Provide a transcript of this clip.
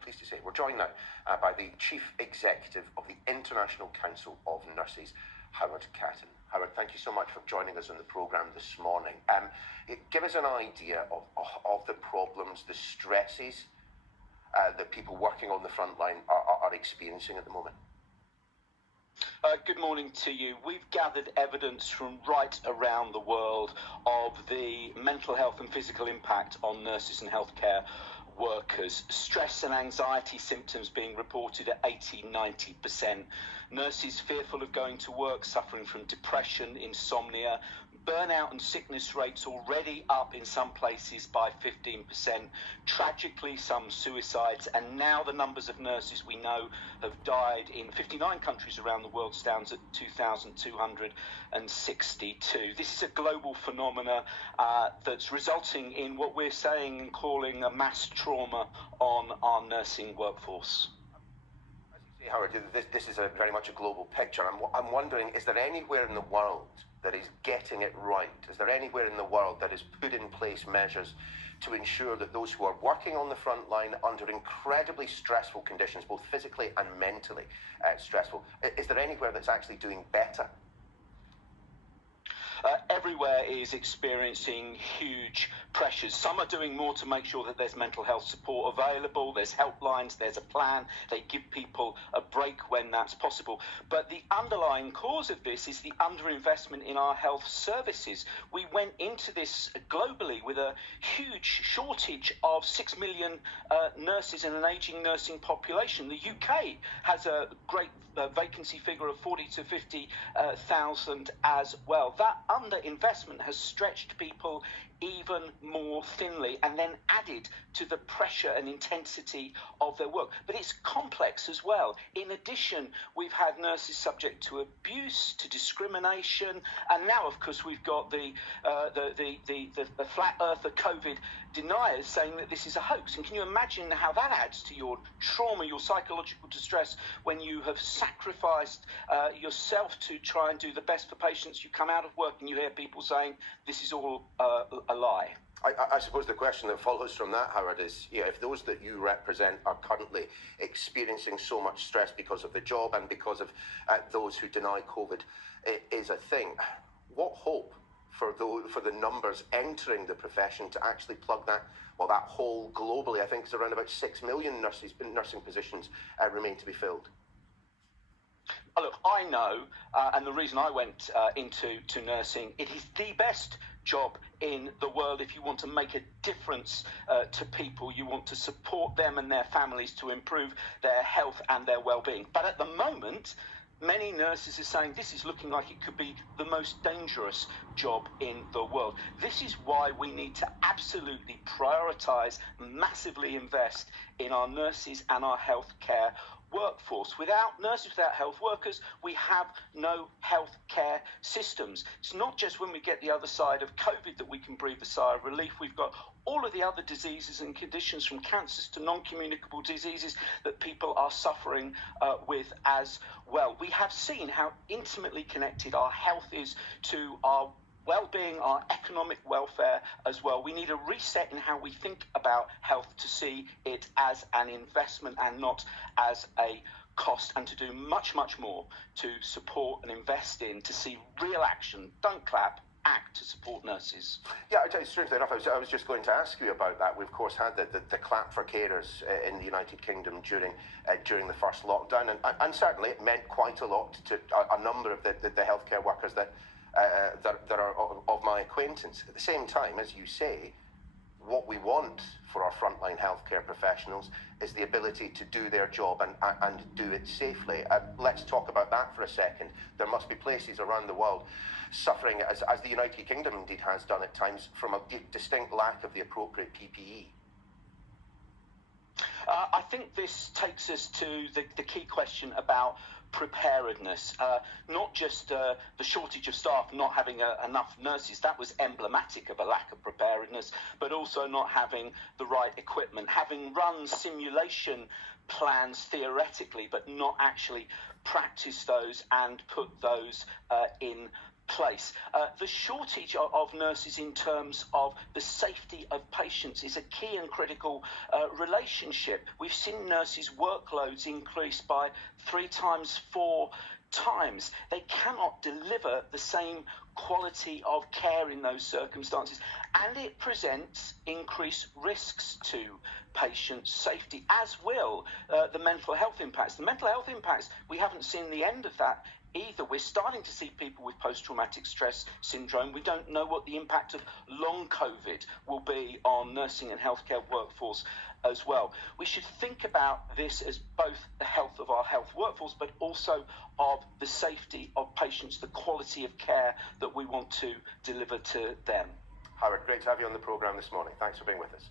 pleased to say we're joined now by the Chief Executive of the International Council of Nurses, Howard Catton. Howard, thank you so much for joining us on the programme this morning. Give us an idea of the problems, the stresses that people working on the front line are experiencing at the moment. Good morning to you. We've gathered evidence from right around the world of the mental health and physical impact on nurses and healthcare workers. Stress and anxiety symptoms being reported at 80-90%. Nurses fearful of going to work, suffering from depression, insomnia. Burnout and sickness rates already up in some places by 15%. Tragically, some suicides, and now the numbers of nurses we know have died in 59 countries around the world stands at 2,262. This is a global phenomena that's resulting in what we're saying and calling a mass trauma on our nursing workforce. As you say, Howard, this is very much a global picture. I'm wondering, is there anywhere in the world that is getting it right? Is there anywhere in the world that has put in place measures to ensure that those who are working on the front line under incredibly stressful conditions, both physically and mentally stressful, is there anywhere that's actually doing better? Everywhere is experiencing huge pressures. Some are doing more to make sure that there's mental health support available, there's helplines, there's a plan, they give people a break when that's possible. But the underlying cause of this is the underinvestment in our health services. We went into this globally with a huge shortage of 6 million nurses and an ageing nursing population. The UK has a great vacancy figure of 40 to 50,000 as well. That underinvestment has stretched people even more thinly and then added to the pressure and intensity of their work. But it's complex as well. In addition, we've had nurses subject to abuse, to discrimination, and now, of course, we've got the flat earther COVID deniers saying that this is a hoax. And can you imagine how that adds to your trauma, your psychological distress, when you have sacrificed yourself to try and do the best for patients? You come out of work and you hear people saying this is all a lie. I suppose the question that follows from that, Howard, is if those that you represent are currently experiencing so much stress because of the job and because of those who deny COVID is a thing, what hope for the numbers entering the profession to actually plug that hole globally? I think it's around about 6 million nursing positions remain to be filled. Look, I know, and the reason I went into nursing, it is the best job in the world. If you want to make a difference to people, you want to support them and their families to improve their health and their well-being. But at the moment, many nurses are saying this is looking like it could be the most dangerous job in the world. This is why we need to absolutely prioritise, massively invest in our nurses and our healthcare workforce. Without nurses, without health workers, we have no health care systems. It's not just when we get the other side of COVID that we can breathe a sigh of relief. We've got all of the other diseases and conditions, from cancers to non-communicable diseases, that people are suffering with as well. We have seen how intimately connected our health is to our well-being, our economic welfare as well. We need a reset in how we think about health to see it as an investment and not as a cost, and to do much, much more to support and invest in, to see real action. Don't clap, act to support nurses. Yeah, strangely enough, I was just going to ask you about that. We, of course, had the clap for carers in the United Kingdom during the first lockdown, and certainly it meant quite a lot to a number of the healthcare workers that are of my acquaintance. At the same time, as you say, what we want for our frontline healthcare professionals is the ability to do their job and do it safely. Let's talk about that for a second. There must be places around the world suffering, as the United Kingdom indeed has done at times, from a distinct lack of the appropriate PPE. I think this takes us to the key question about preparedness, not just the shortage of staff, not having enough nurses. That was emblematic of a lack of preparedness, but also not having the right equipment, having run simulation plans theoretically, but not actually practice those and put those in place. The shortage of nurses in terms of the safety of patients is a key and critical relationship. We've seen nurses' workloads increase by 3 times, 4 times. They cannot deliver the same quality of care in those circumstances, and it presents increased risks to patient safety, as will the mental health impacts. The mental health impacts, we haven't seen the end of that either. We're starting to see people with post-traumatic stress syndrome. We don't know what the impact of long COVID will be on nursing and healthcare workforce as well. We should think about this as both the health of our health workforce, but also of the safety of patients, the quality of care that we want to deliver to them. Howard, great to have you on the programme this morning. Thanks for being with us.